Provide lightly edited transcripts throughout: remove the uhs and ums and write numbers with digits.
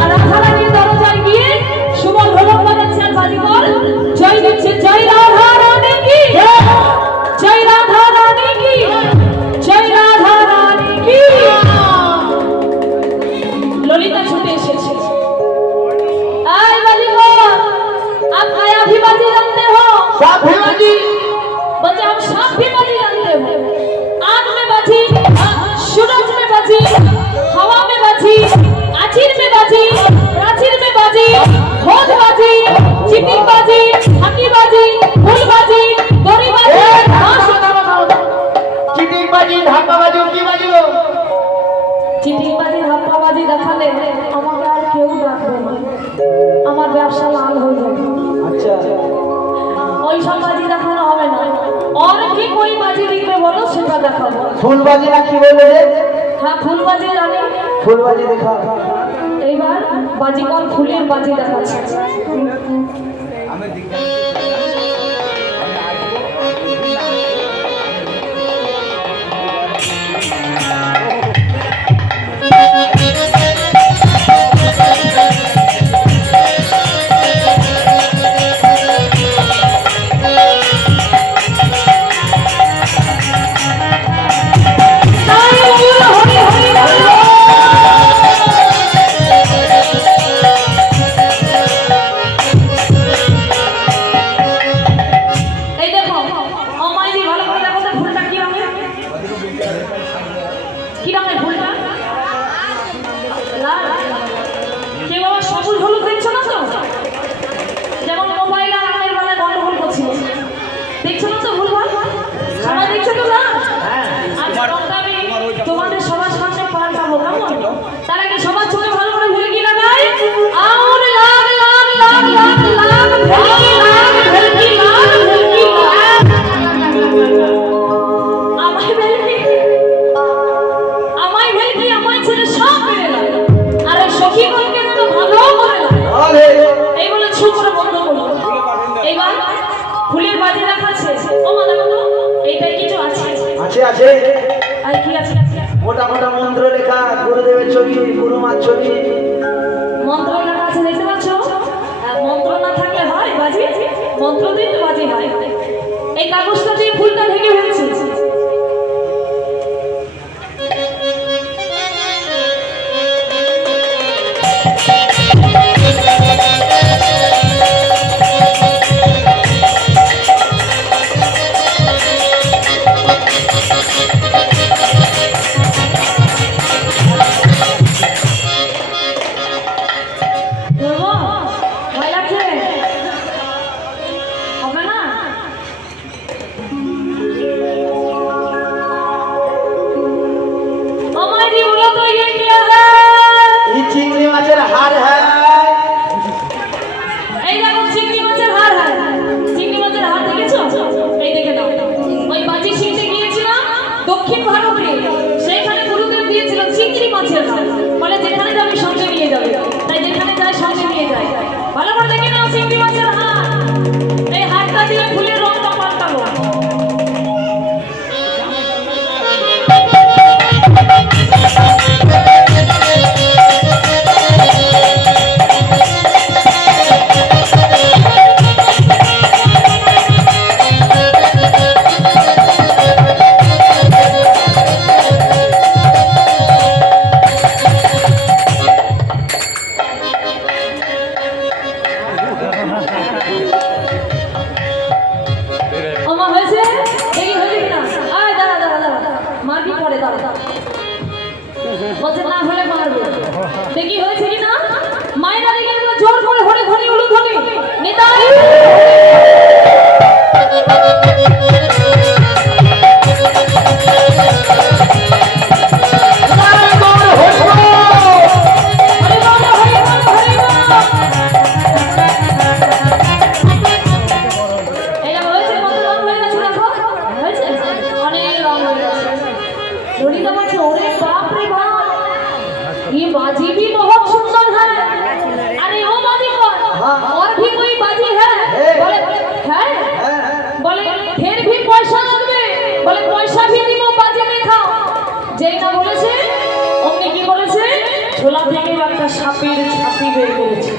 আর রাধারানীর দরজায় গিয়ে সুবল ঢোলক বাজাচ্ছে আর বাজিকর জয় দিচ্ছে, জয় রাধা রানী কি, জয় রাধা রানী কি, জয় রাধা রানী কি। ললিতা ছুটে এসেছে। আয় बाजीगर, आप आया भी बाजी जानते हो? सब भी बाजी। बच्चे आप सब भी बाजी जानते हो? आग में बाजी, सूरज में बाजी, हवा में बाजी, आचीर में बाजी, प्राचीर में बाजी, होद बाजी, चिटी बाजी, हकी बाजी, फूल बाजी, डोरी बाजी, चिटी बाजी, धाप्पा बाजी, उनकी बाजी हो। चिटी बाजी, धाप्पा बाजी দেখালে আমাকে আর কেউ ডাকবে না, আমার ব্যবসা লাল হয়ে যাবে। अच्छा ওই সব বাজি দেখানো হবে না, और भी कोई बाजी দিবে বলো সেটা দেখাবো। फूल बाजी ना की बोले रे? হ্যাঁ ফুল বাজি জানি। फूल बाजी देखा। এইবার বাজিকর ফুলের বাজি দেখাচ্ছে। তোমাদের সবার সামনে পাল্টাবো কেমন? তার আগে সবার চোখে ভালো করে ভেলকি লাগাই। আর লাগ লাগ লাগ লাগ লাগ ভেলকি লাগ ভেলকি লাগ ভেলকি লাগ। আমায় ভেলকি, আমায় ভেলকি, আমায় ছেড়ে সব বেড়ে লাগে। আর ওই সখীগণকে তো ভালো করে লাগে। এই বলে চুপ করে বন্ধ করলো। এইবার ফুলের বাজি দেখাচ্ছে। ও মালা বলো এইটাই কিছু আছে? আছে আছে। আর কি আছে? মোটা মোটা মন্ত্র লেখা, গুরুদেবের ছবি, গুরুমার ছবি। মন্ত্র লেখা আছে দেখতে পাচ্ছ? মন্ত্র না থাকলে হয় বাজি? মন্ত্র দিয়ে তো বাজি হয়। এই কাগজটা দিয়ে ফুলটা ঢেকে ফেলছি। चिंगड़ी माছের हार है। এই দেখো চিংড়ি মাছের হাড় হয়। চিংড়ি মাছের হাড় দেখেছো? এই দেখে নাও। ওই বাজি শিখতে গিয়েছিলাম দক্ষিণ ভারতে, সেখানে গুরুদেব দিয়েছিল চিংড়ি মাছের হাড়। বলে যেখানে যাবি সঙ্গে নিয়ে যাবে, তাই যেখানে যায় সঙ্গে নিয়ে যায়। ভালো করে দেখে নাও চিংড়ি মাছের হাড়। এই হাড়টা দিয়ে ফুলের রংটা পাল্টাবো। দেখি হয়েছে কিনা? মায়েরা দেখে জোর করে হরে ধ্বনি উলু ধ্বনি নিতাই। ये बाजी भी बहुत सुंदर है। अरे ओ बाजी और भी कोई बाजी है? बोले है? बोले फिर भी पैसा लगবে। बोले पैसा भी দিব বাজি দেখাও। যেই না বলেছে অমনি কি বলেছে? ঝোলা থেকে একটা সাপের ঝাঁপি বের করেছে।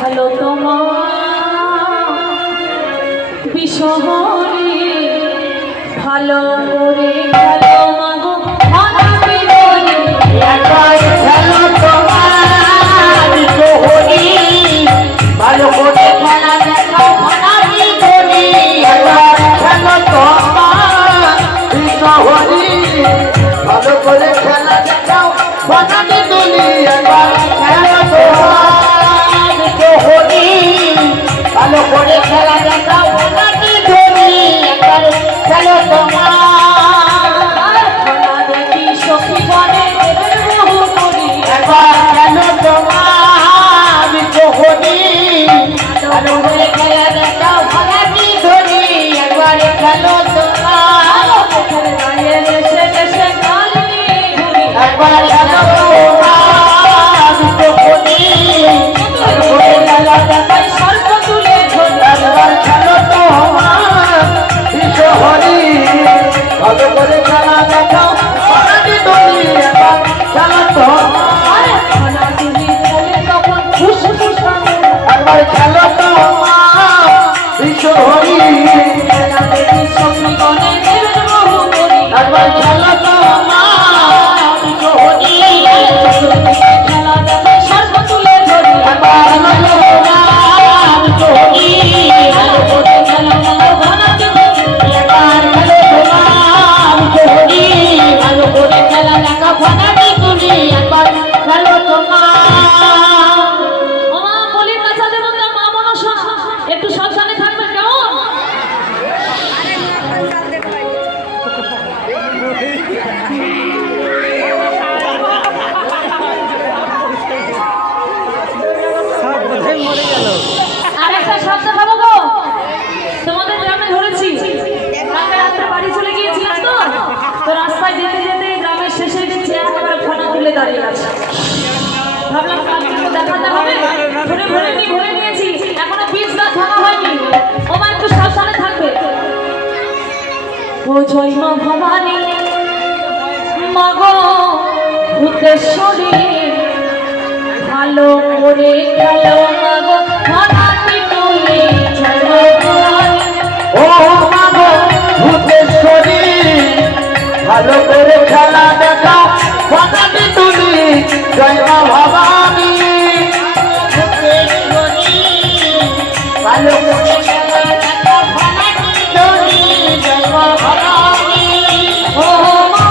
ভালো তোমার বিষহরে ভালো করে ভালো মাগো অনামি বলে একবার খেলো তোমার বিষহরে ভালো করে খেলা দেখাও অনামি বলে একবার খেলো তোমার বিষহরে ভালো করে খেলা দেখাও অনামি বলে একবার খেলো ভালো করে খেলা দেখাও নাকি ধরি একবার খেলো তোমার দেখি সখী বনে বহু করি একবার খেলো তোমার বিহরি ভালো করে খেলা দেখাও নাকি ধরি একবার খেলো তোমার দাঁড়িয়ে দেশে দেশে গাল নিয়ে ঘুরি একবার খেলো তোমার বিহরি ভালো করে খেলা দেখাও সর্ব তুলে ধরি একবার খেলো তোমার বিহরি ভালো করে খেলা দেখাও নাকি ধরি একবার খেলো তোমার খানা তুলি বলে তখন খুশ খুশ একবার খেলো তোমার বিহরি দেখি সখী বনে বহু করি একবার খেলো তোমার বিহরি খেলা দেখে সর্ব তুলে ধরি একবার খেলো তোমার বিহরি ভালো করে খেলা দেখো ঘনাতে ধরি একবার খেলো তোমার বিহরি ভালো করে খেলা দেখো ঘনাতে ধরি একবার খেলো তোমার দেখাতে হবে। ভরে ভরে নিয়েছি, এখনো বীজ গাছ ভাঙা হয়নি। ও মা একটু সাবধানে থাকবে। ও জয় মা ভবানী, মা গো ভূতেশ্বরী, ভালো করে খেলো মা গো ধনাটি তুলি। জয় মা ভবানী, ও মা গো ভূতেশ্বরী, ভালো করে খেলা দেখা ফটাটি তুলি। জয় মা ভবানী, ভালো করে খেলা দেখা ফটাটি তুলি। জয় মা ভবানী, ও মা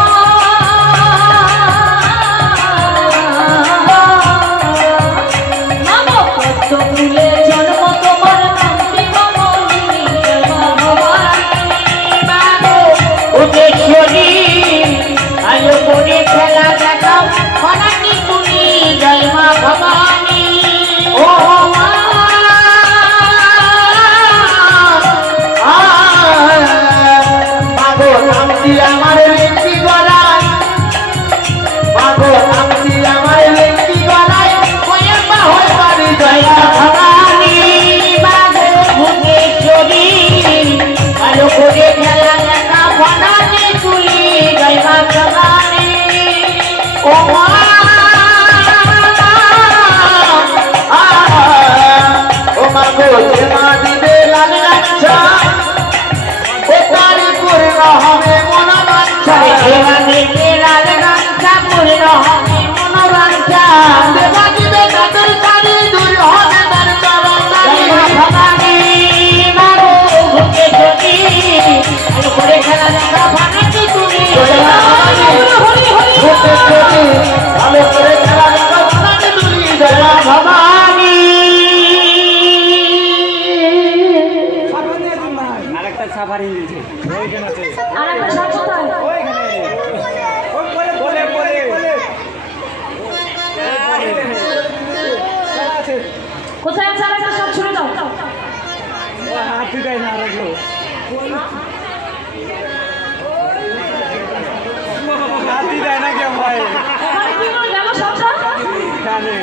গো পদ্ম ফুলে জন্ম তোমার নামটি কমলিনী। জয় মা ভবানী, মা গো ভূতেশ্বরী, ভালো করে খেলা দেখা ফটাটি তুলি। জয় মা ভবানী, ও মা মাগো নামটি আমার লেখি গলায়, মাগো নামটি আমার লেখি গলায়, ওয়ের মা হয়ে বাড়ি। জয় মা ভবানী, মাগো ভূতেশ্বরী, ভালো করে খেলা দেখা ফটাটি তুলি। জয় মা ভবানী, ও মা ও মা গো যে মা দিবে লাল গাছা, ও তারি পূর্ণ হবে মনোবাঞ্ছা। দেবা দিবে লাল গাছা, পূর্ণ হবে মনোবাঞ্ছা। দেবা দিবে কাজল শাড়ি, দূর হবে তার চরণারি। ভবানী, মা গো ভূতেশ্বরী, ভালো করে খেলা দেখা ফটাটি তুলি। ভূতেশ্বরী, ভালো করে খেলা দেখা ফটাটি তুলি। জয় মা ভবানী, আরেকটা সাফারি দিয়েছে ওইখানে আছে আর একটা সাপ কোথায়? ওইখানে বলে বলে কোথায় আছে আর একটা সাপ? ছুড়ে দাও। হাত দেয় না রাখলো হাতি দেয় না কেমন ভাই ওখানে কি করে গেল সাপটা? জানে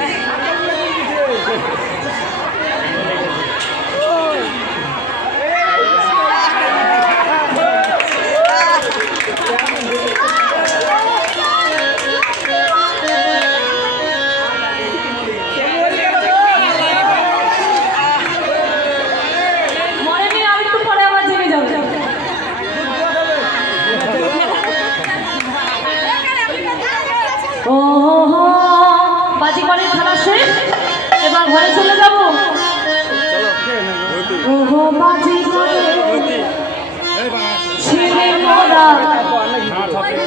মরেনি, আর একটু পরে আবার জেগে যাবে। ও বাজি বাড়ির খেলা শেষ, এবার ঘরে চলে যাবো। ও বাজি করে ছেড়ে মোরা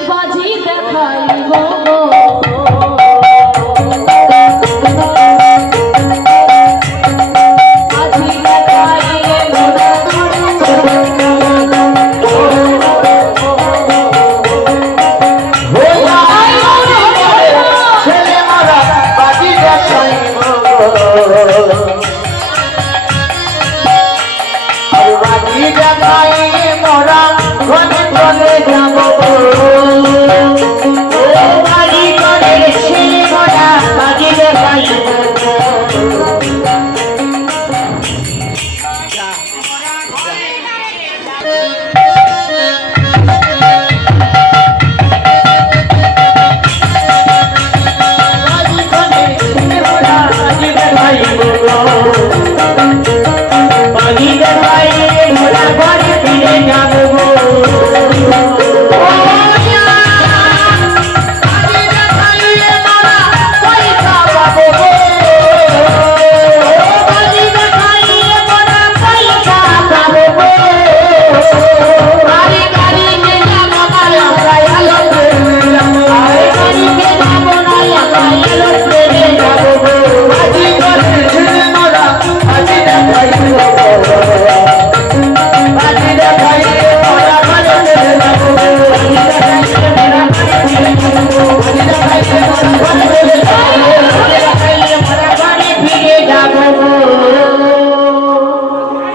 বাজি দেখাইব গো। বাজি দেখাইলে মোরা ছেলে মারা বাজি দেখাই বাজি দেখাই মোরা ঘরে চলে যাব। বাজি করে ছেলে মারা বাজি দেখাই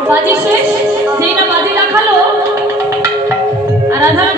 বাজি শেষ, যেই না বাজি রাখালো আর রাধারা